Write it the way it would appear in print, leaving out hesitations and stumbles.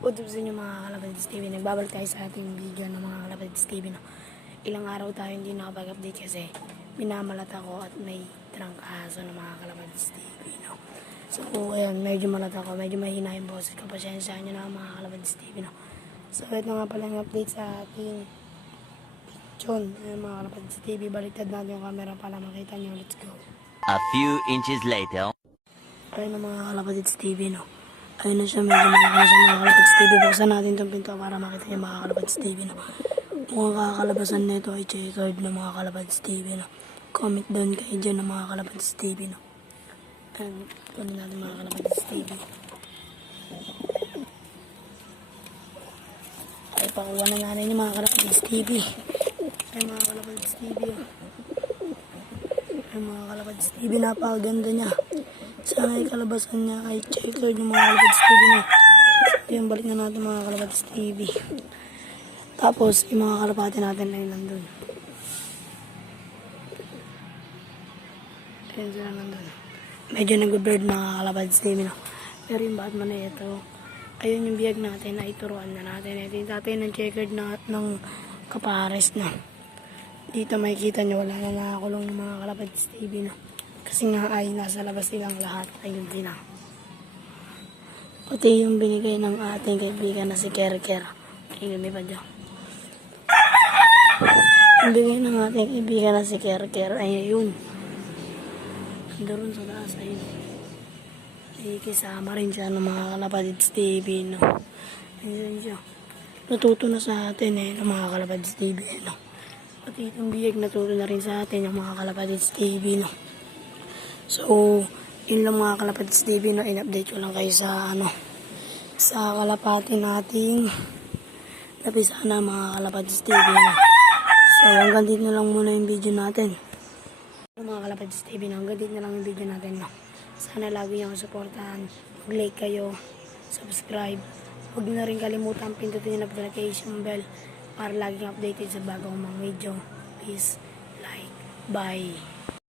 What's up sa inyo mga Kalapatids TV? Nagbabalik tayo sa ating video ng mga Kalapatids TV. No? Ilang araw tayo hindi nakapag-update kasi minamalat ako at may trangkaso ng mga Kalapatids TV. No? So, ayan, medyo malat ako. Medyo mahina yung boses ko. Pasyensya nyo na mga Kalapatids TV. No? So, ito nga pala yung update sa ating John. Ayan mga Kalapatids TV. Baliktad natin yung camera para makita nyo. Let's go. A few inches later. Ayan na mga Kalapatids TV. No? Ayun na siya, medyo malaki na siya mga Kalapatids TV. Buksan natin itong pinto para makita yung mga Kalapatids TV. No? Mga kakalabasan nito ay checkered ng mga Kalapatids TV. No? Comment down kayo dyan ng mga Kalapatids TV. No? Ayun, kunin natin mga Kalapatids TV. Ay, pakuha na natin yung mga Kalapatids TV. Ay, mga Kalapatids TV. Ay, mga Kalapatids TV, napakaganda niya. Sana ay kalabasan niya ay checkered yung mga Kalapatids TV niya. So, yung balik na natin mga Kalapatids TV. Tapos, yung mga kalapati natin ay nandun. Ayun sila nandun. Medyo nag-bird mga Kalapatids TV, no? Pero yung Batman na ito, ayun yung biyag natin ay turuan na natin. Ito yung tatay ng checkered ng kapares, no? Dito makikita nyo, wala na nakakulong ng mga Kalapatids TV, no? Kasi nga ay nasa labas silang lahat. Ayun din na. Pati yung binigay ng ating kaibigan na si Kerker. Ayun, di ba dyan? Yung binigay ng ating kaibigan na si Kerker. Ayun. Doon sa taas. Ayun. Ay, kisama rin siya ng mga Kalapatids TV. No? Ayun siya. Natuto na sa atin ng mga Kalapatids TV. No? Pati itong biyag natuto na rin sa atin yung mga Kalapatids TV. No? So, yun lang mga Kalapatids TV, no? In-update ko lang kayo sa, sa kalapati nating napisa na mga Kalapatids TV, no? So, hanggang dito na lang muna yung video natin. Mga Kalapatids TV, no? Hanggang dito na lang yung video natin, no? Sana lagi nyo supportahan. Mag-like kayo, subscribe. Huwag nyo na rin kalimutan pindutin yung notification bell para laging updated sa bagong mga video. Peace, like, bye.